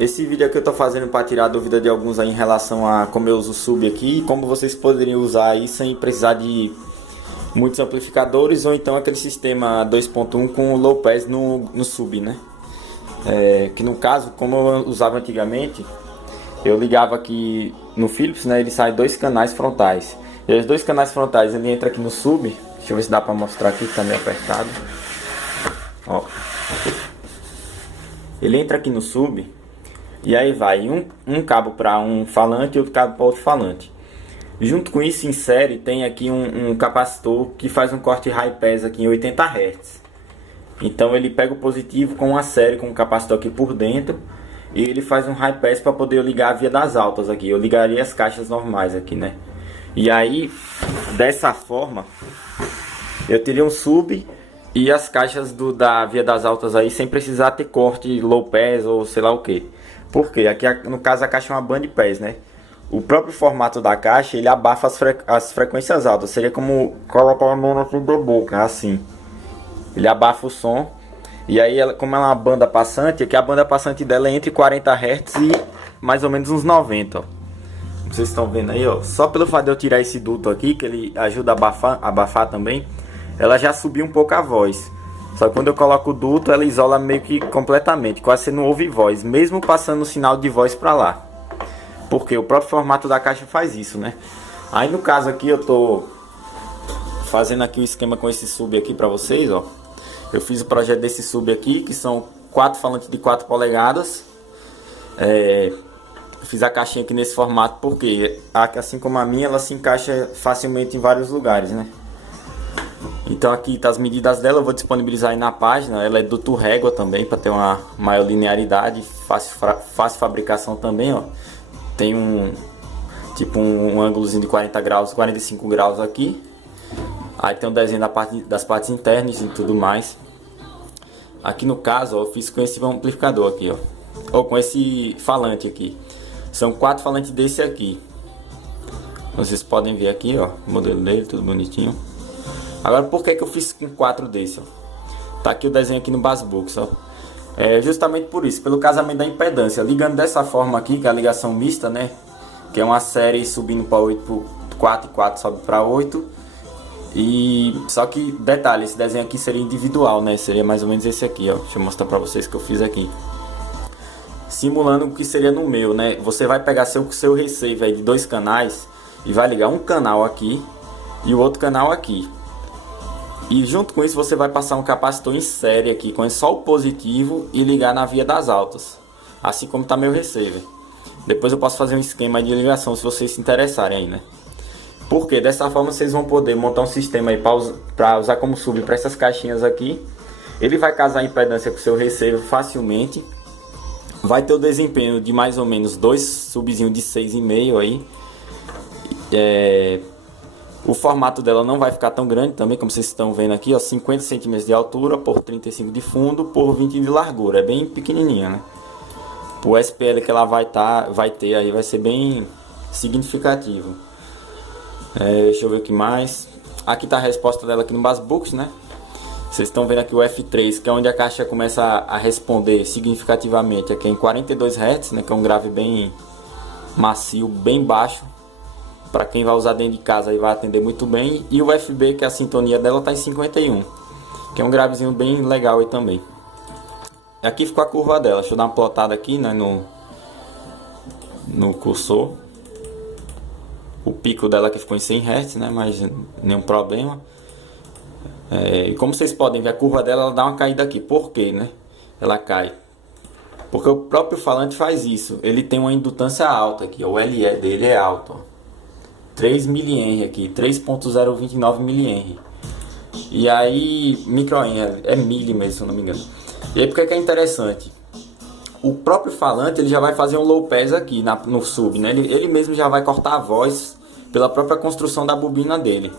Esse vídeo aqui eu tô fazendo para tirar a dúvida de alguns aí em relação a como eu uso o sub aqui e como vocês poderiam usar aí sem precisar de muitos amplificadores ou então aquele sistema 2.1 com low pass no sub, né? Que no caso, como eu usava antigamente, eu ligava aqui no Philips, né? Ele sai dois canais frontais. E os dois canais frontais ele entra aqui no sub. Deixa eu ver se dá para mostrar aqui, que tá meio apertado. Ó. Ele entra aqui no sub e aí vai um cabo para um falante e outro cabo para outro falante. Junto com isso, em série, tem aqui um capacitor que faz um corte high pass aqui em 80 Hz. Então ele pega o positivo com uma série com um capacitor aqui por dentro e ele faz um high pass para poder ligar a via das altas aqui. Eu ligaria as caixas normais aqui, né? E aí, dessa forma, eu teria um sub e as caixas da via das altas aí sem precisar ter corte low pass ou sei lá o que. Porque aqui no caso a caixa é uma band pass, né? O próprio formato da caixa ele abafa as frequências altas. Seria como colocar a mão assim da boca, assim. Ele abafa o som. E aí, como ela é uma banda passante, aqui a banda passante dela é entre 40 Hz e mais ou menos uns 90, ó. Vocês estão vendo aí, ó. Só pelo fato de eu tirar esse duto aqui, que ele ajuda a abafar também, ela já subiu um pouco a voz. Só que quando eu coloco o duto, ela isola meio que completamente. Quase você não ouve voz, mesmo passando o sinal de voz pra lá. Porque o próprio formato da caixa faz isso, né? Aí no caso aqui eu tô fazendo aqui um esquema com esse sub aqui pra vocês, ó. Eu fiz o projeto desse sub aqui, que são 4 falantes de 4 polegadas. Fiz a caixinha aqui nesse formato porque, assim como a minha, ela se encaixa facilmente em vários lugares, né? Então aqui tá as medidas dela, eu vou disponibilizar aí na página. Ela é duto régua também, para ter uma maior linearidade, fácil fabricação também, ó. Tem tipo um ângulozinho de 40 graus, 45 graus aqui. Aí tem o desenho das partes internas e tudo mais. Aqui no caso, ó, eu fiz com esse amplificador aqui, ó. Ou com esse falante aqui. São 4 falantes desse aqui. Vocês podem ver aqui, ó, o modelo dele, tudo bonitinho. Agora, por que eu fiz com 4 desse, ó? Tá aqui o desenho aqui no Basebox, ó. Justamente por isso, pelo casamento da impedância. Ligando dessa forma aqui, que é a ligação mista, né? Que é uma série subindo para 8 por 4 e 4 sobe para 8. E só que detalhe, esse desenho aqui seria individual, né? Seria mais ou menos esse aqui, ó. Deixa eu mostrar para vocês que eu fiz aqui. Simulando o que seria no meu, né? Você vai pegar seu receiver aí de 2 canais e vai ligar um canal aqui e o outro canal aqui. E junto com isso você vai passar um capacitor em série aqui com só o positivo e ligar na via das altas, assim como está meu receiver. Depois eu posso fazer um esquema de ligação se vocês se interessarem aí, né? Porque dessa forma vocês vão poder montar um sistema aí para usar como sub para essas caixinhas aqui. Ele vai casar a impedância com o seu receiver facilmente. Vai ter o desempenho de mais ou menos 2 subzinhos de 6,5 aí. O formato dela não vai ficar tão grande também, como vocês estão vendo aqui, ó, 50 cm de altura por 35 de fundo por 20 de largura. É bem pequenininha, né? O SPL que ela vai ter aí vai ser bem significativo. Deixa eu ver o que mais. Aqui tá a resposta dela aqui no Basebox, né? Vocês estão vendo aqui o F3, que é onde a caixa começa a responder significativamente. Aqui é em 42 Hz, né? Que é um grave bem macio, bem baixo. Para quem vai usar dentro de casa aí vai atender muito bem. E o FB, que é a sintonia dela, tá em 51, que é um gravezinho bem legal aí também. Aqui ficou a curva dela. Deixa eu dar uma plotada aqui, né, no cursor. O pico dela aqui ficou em 100 Hz, né, mas nenhum problema. E como vocês podem ver, a curva dela ela dá uma caída aqui. Por quê, né? Ela cai porque o próprio falante faz isso. Ele tem uma indutância alta aqui, o LE dele é alto, ó. 3 mH aqui, 3.029 mH. E aí, microhenry, é milli mesmo, se eu não me engano. E aí, por que é interessante? O próprio falante, ele já vai fazer um low pass aqui no sub, né? Ele mesmo já vai cortar a voz pela própria construção da bobina dele.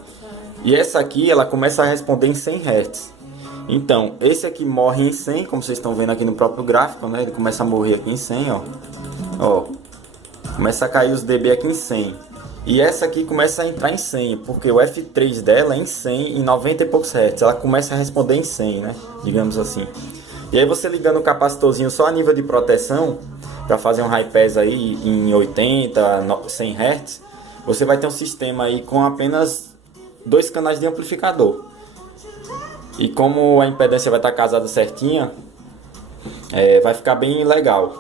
E essa aqui, ela começa a responder em 100 Hz. Então, esse aqui morre em 100, como vocês estão vendo aqui no próprio gráfico, né? Ele começa a morrer aqui em 100, ó. Ó, começa a cair os dB aqui em 100. E essa aqui começa a entrar em 100, porque o F3 dela é em 100, em 90 e poucos Hz. Ela começa a responder em 100, né? Digamos assim. E aí você ligando o capacitorzinho só a nível de proteção, para fazer um high pass aí em 80, 100 Hz, você vai ter um sistema aí com apenas 2 canais de amplificador. E como a impedância vai estar casada certinha, vai ficar bem legal.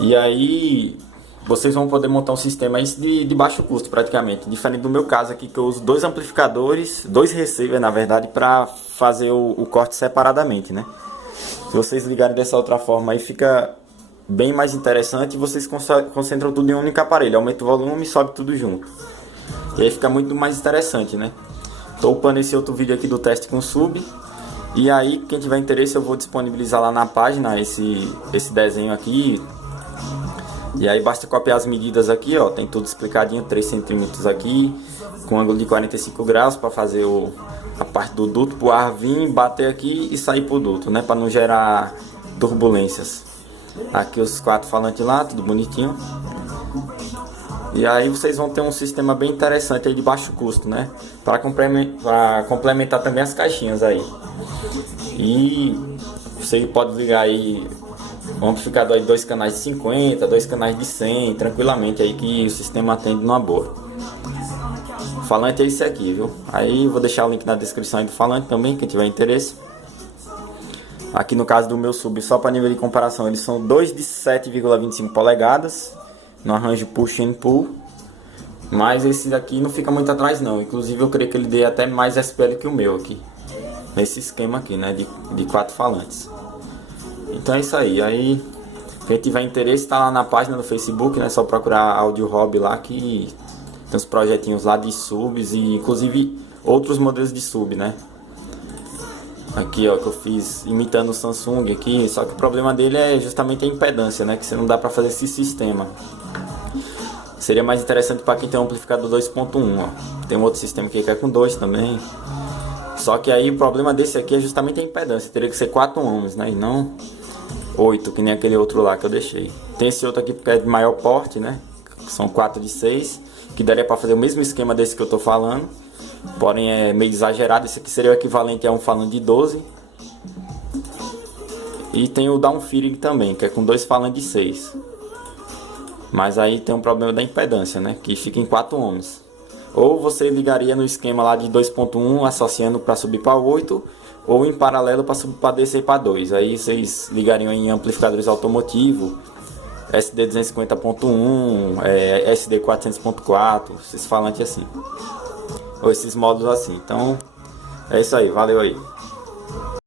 E aí vocês vão poder montar um sistema de baixo custo praticamente. Diferente do meu caso aqui, que eu uso 2 amplificadores, 2 receivers na verdade, para fazer o corte separadamente, né? Se vocês ligarem dessa outra forma aí, fica bem mais interessante e vocês concentram tudo em um único aparelho. Aumenta o volume e sobe tudo junto. E aí fica muito mais interessante, né? Tô upando esse outro vídeo aqui do teste com sub. E aí, quem tiver interesse, eu vou disponibilizar lá na página esse desenho aqui. E aí basta copiar as medidas aqui, ó. Tem tudo explicadinho, 3 centímetros aqui, com ângulo de 45 graus para fazer a parte do duto, pro ar vir, bater aqui e sair pro duto, né? Para não gerar turbulências. Aqui os 4 falantes lá, tudo bonitinho. E aí vocês vão ter um sistema bem interessante aí de baixo custo, né? Para complementar também as caixinhas aí. E você pode ligar aí um amplificador de 2 canais de 50, 2 canais de 100, tranquilamente aí, que o sistema atende numa boa. O falante é esse aqui, viu? Aí vou deixar o link na descrição aí do falante também, quem tiver interesse. Aqui no caso do meu sub, só para nível de comparação, eles são 2 de 7,25 polegadas, no arranjo push and pull. Mas esse daqui não fica muito atrás não, inclusive eu creio que ele dê até mais SPL que o meu aqui. Nesse esquema aqui, né, de 4 falantes. Então é isso aí. Aí quem tiver interesse tá lá na página do Facebook, né? Só procurar Audio Hobby lá, que tem uns projetinhos lá de subs e inclusive outros modelos de sub, né? Aqui ó, que eu fiz imitando o Samsung aqui, só que o problema dele é justamente a impedância, né? Que você não dá pra fazer esse sistema. Seria mais interessante para quem tem um amplificador 2.1, ó. Tem um outro sistema que é com 2 também. Só que aí o problema desse aqui é justamente a impedância. Teria que ser 4 ohms, né? E não 8, que nem aquele outro lá que eu deixei. Tem esse outro aqui porque é de maior porte, né? Que são 4 de 6. Que daria para fazer o mesmo esquema desse que eu tô falando. Porém é meio exagerado. Esse aqui seria o equivalente a um falante de 12. E tem o downfeeding também, que é com 2 falantes de 6. Mas aí tem um problema da impedância, né? Que fica em 4 ohms. Ou você ligaria no esquema lá de 2.1, associando para subir para 8, ou em paralelo para subir para descer para 2. Aí vocês ligariam em amplificadores automotivos, SD250.1, SD400.4, esses falantes assim. Ou esses módulos assim. Então, é isso aí. Valeu aí.